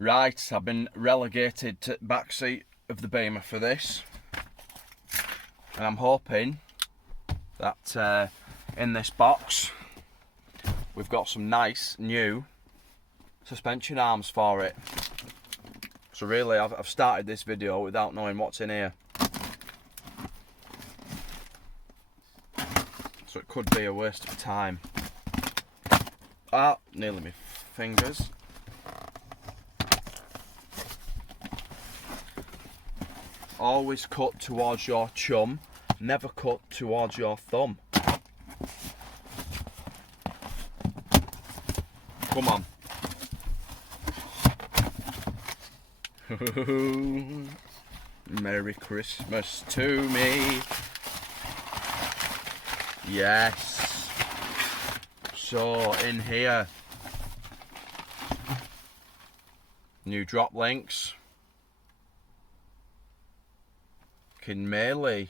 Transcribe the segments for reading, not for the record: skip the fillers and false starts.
Right, I've been relegated to back seat of the Beamer for this, and I'm hoping that in this box we've got some nice new suspension arms for it. So really, I've started this video without knowing what's in here, so it could be a waste of time. Ah, nearly my fingers. Always cut towards your chum, never cut towards your thumb. Come on. Merry Christmas to me. Yes. So in here, new drop links. Melee,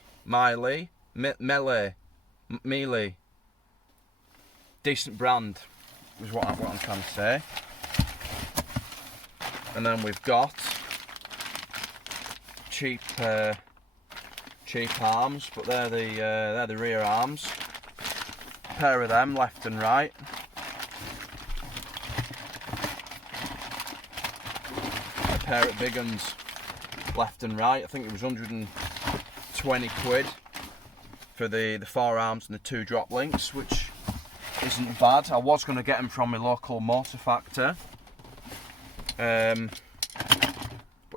decent brand is what I'm trying to say. And then we've got cheap arms, but they're the rear arms. A pair of them left and right. A pair of big ones left and right. I think it was 120 quid for the four arms and the two drop links, which isn't bad. I was going to get them from my local motor factor, but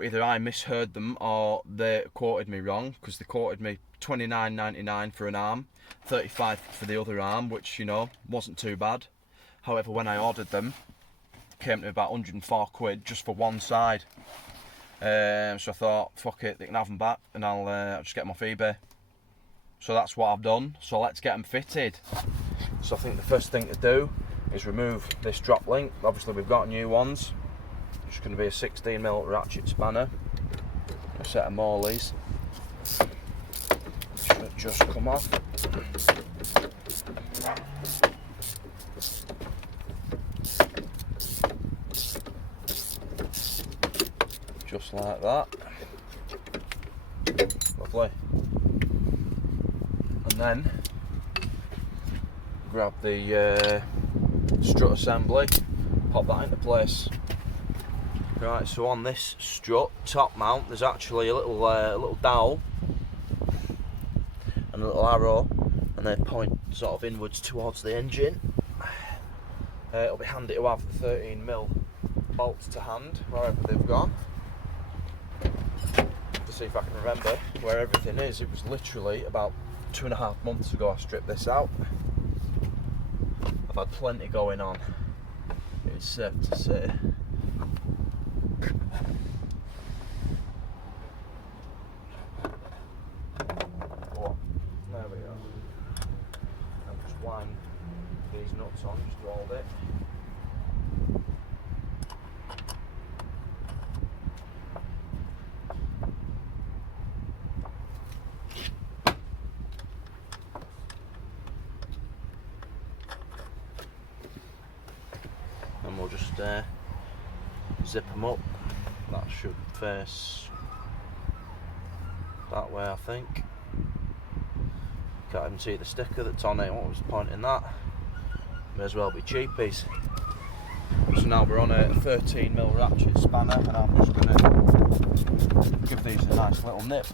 either I misheard them or they quoted me wrong, because they quoted me £29.99 for an arm, £35 for the other arm, which, you know, wasn't too bad. However, when I ordered them, it came to about 104 quid just for one side. So I thought, fuck it, they can have them back, and I'll just get them off eBay. So that's what I've done. So let's get them fitted. So I think the first thing to do is remove this drop link. Obviously we've got new ones. It's going to be a 16mm ratchet spanner, a set of Morleys. Should just come off. Just like that. Lovely. And then grab the strut assembly, pop that into place. Right, so on this strut top mount, there's actually a little dowel and a little arrow, and they point sort of inwards towards the engine. It'll be handy to have the 13mm bolts to hand wherever they've gone. To see if I can remember where everything is. It was literally about 2.5 months ago I stripped this out. I've had plenty going on, it's safe to say. Oh, there we go. I'll just wind these nuts on just to hold it. And we'll just zip them up. That should face that way, I think. Can't even see the sticker that's on it. What was the point in that? May as well be cheapies. So now we're on a 13mm ratchet spanner, and I'm just going to give these a nice little nip.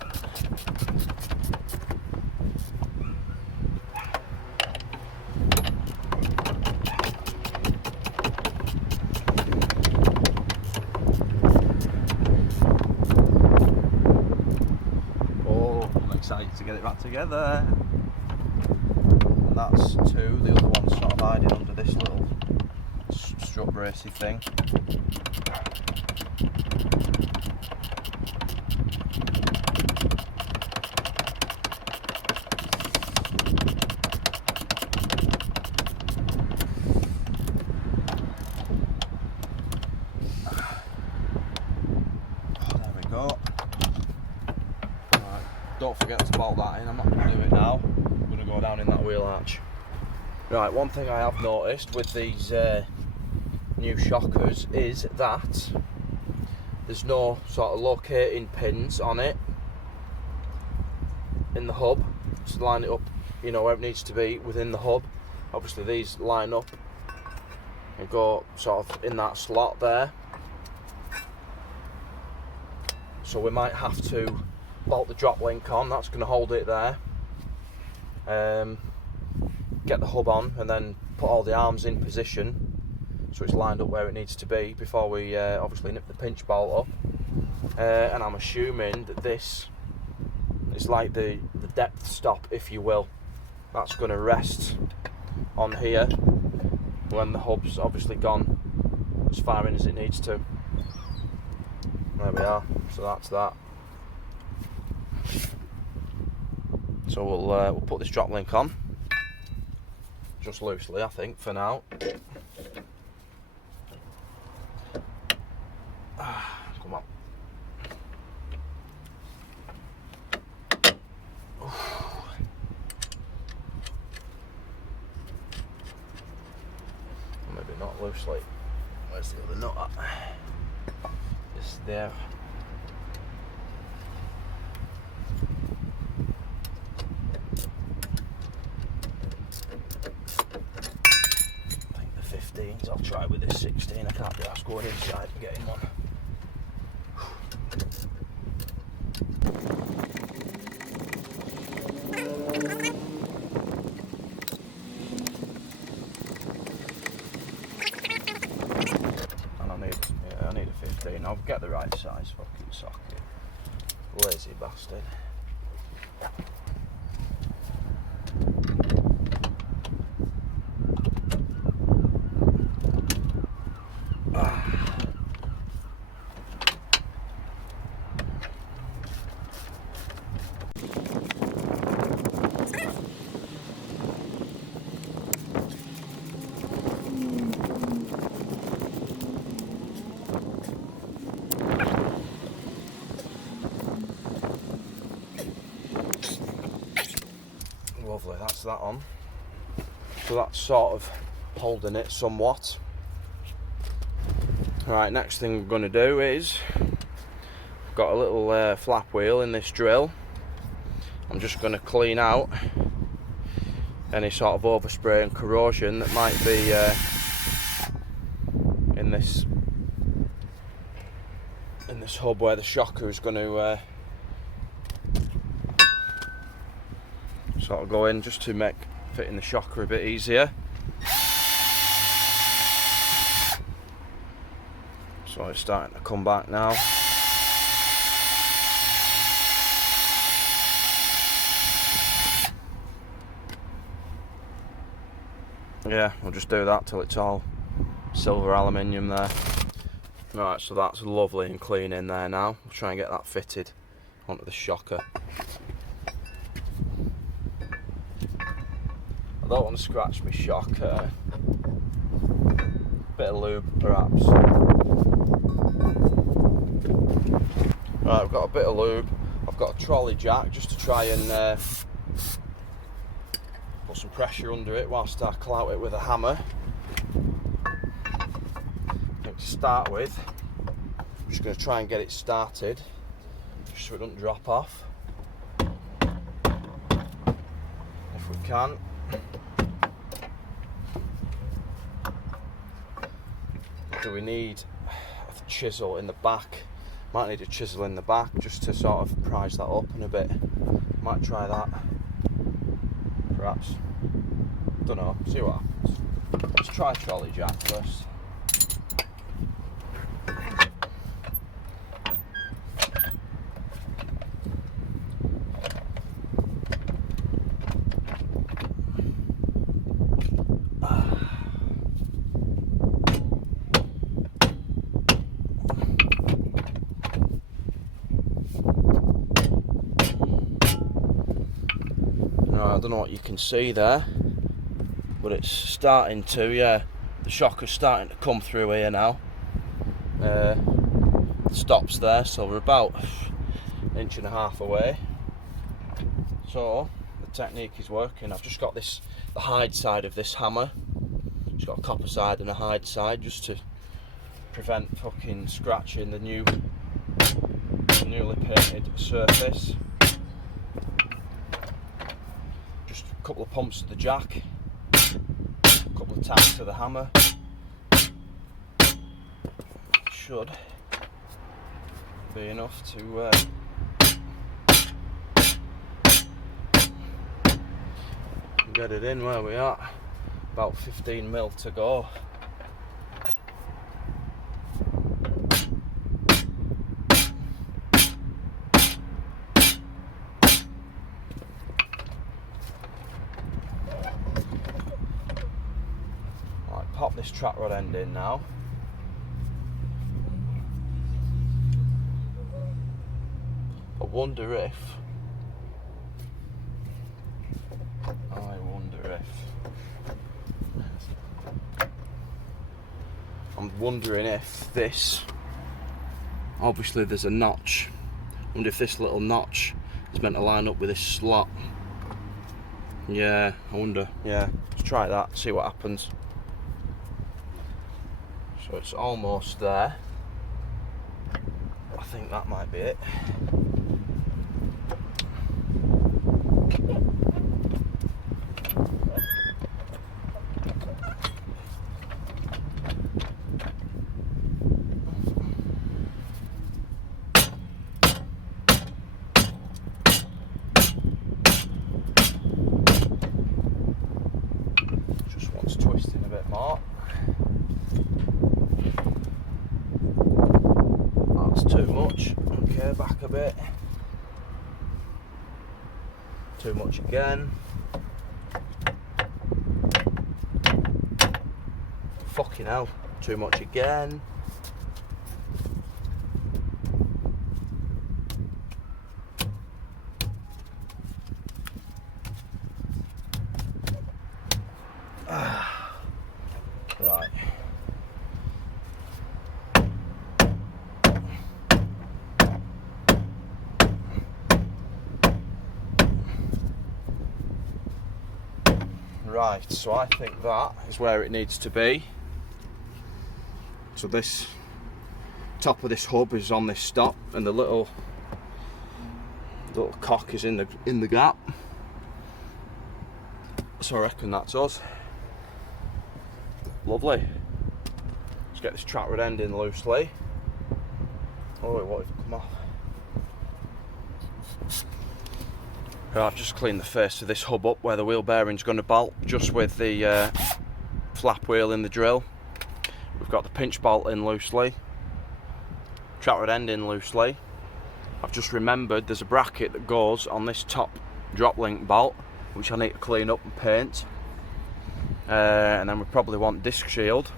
Excited to get it back together. And that's two. The other one's sort of hiding under this little strut bracey thing. Oh, there we go. Don't forget to bolt that in. I'm not going to do it now. I'm going to go down in that wheel arch. Right, one thing I have noticed with these new shockers is that there's no sort of locating pins on it in the hub to line it up, you know, where it needs to be within the hub. Obviously these line up and go sort of in that slot there. So we might have to bolt the drop link on, that's going to hold it there. Get the hub on and then put all the arms in position so it's lined up where it needs to be before we obviously nip the pinch bolt up. And I'm assuming that this is like the depth stop, if you will. That's going to rest on here when the hub's obviously gone as far in as it needs to. There we are, so that's that. So we'll put this drop link on, just loosely I think for now. Come on. Maybe not loosely. Where's the other nut at? It's there. I think the 15s, I'll try with this 16. I can't be asked going inside and getting one. I need a 15. I'll get the right size fucking socket. Lazy bastard. Lovely, that's that on. So that's sort of holding it somewhat. Right, next thing we're going to do is, got a little flap wheel in this drill. I'm just going to clean out any sort of overspray and corrosion that might be in this hub where the shocker is going to sort of go in, just to make fitting the shocker a bit easier. So it's starting to come back now. Yeah, we'll just do that till it's all silver aluminium there. Right, so that's lovely and clean in there now. We'll try and get that fitted onto the shocker. I don't want to scratch my shocker. Bit of lube perhaps. Right, I've got a bit of lube. I've got a trolley jack just to try and put some pressure under it whilst I clout it with a hammer. To start with, I'm just going to try and get it started just so it doesn't drop off. If we can. Do we need a chisel in the back? Might need a chisel in the back just to sort of prise that open a bit. Might try that. Perhaps. Don't know. See what happens. Let's try trolley jack first. I don't know what you can see there, but it's starting to, yeah, the shocker's starting to come through here now. The stop's there, so we're about an inch and a half away. So the technique is working. I've just got this, the hide side of this hammer. It's got a copper side and a hide side, just to prevent fucking scratching the newly painted surface. Just a couple of pumps to the jack, a couple of taps to the hammer. Should be enough to get it in where we are. About 15 mil to go. Right, pop this track rod end in now. I wonder if I'm wondering if this, obviously there's a notch, I wonder if this little notch is meant to line up with this slot. Yeah, I wonder, yeah, let's try that, see what happens. So it's almost there. I think that might be it. Just wants twisting a bit more. That's too much. Okay, back a bit. Too much again. Fucking hell, too much again. Right. Right, so I think that is where it needs to be. So this top of this hub is on this stop, and the little cock is in the gap. So I reckon that's us. Lovely. Let's get this track rod end in loosely. Oh, what have come off? Right, I've just cleaned the face of this hub up where the wheel bearing's going to bolt, just with the flap wheel in the drill. We've got the pinch bolt in loosely, track rod end in loosely. I've just remembered there's a bracket that goes on this top drop link bolt, which I need to clean up and paint. And then we probably want disc shield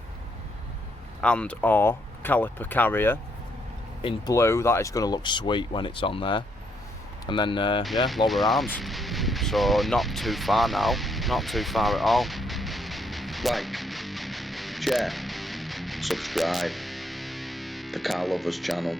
and or caliper carrier in blue. That is going to look sweet when it's on there. And then yeah, lower arms. So not too far now, not too far at all. Like, share, subscribe, the Car Lovers channel.